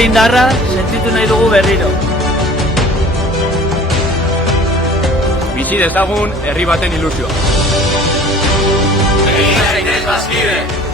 bere indarra sentitu nahi dugu berriro. Bizi dezagun herri baten ilusioa. Egin zaitez bazkide!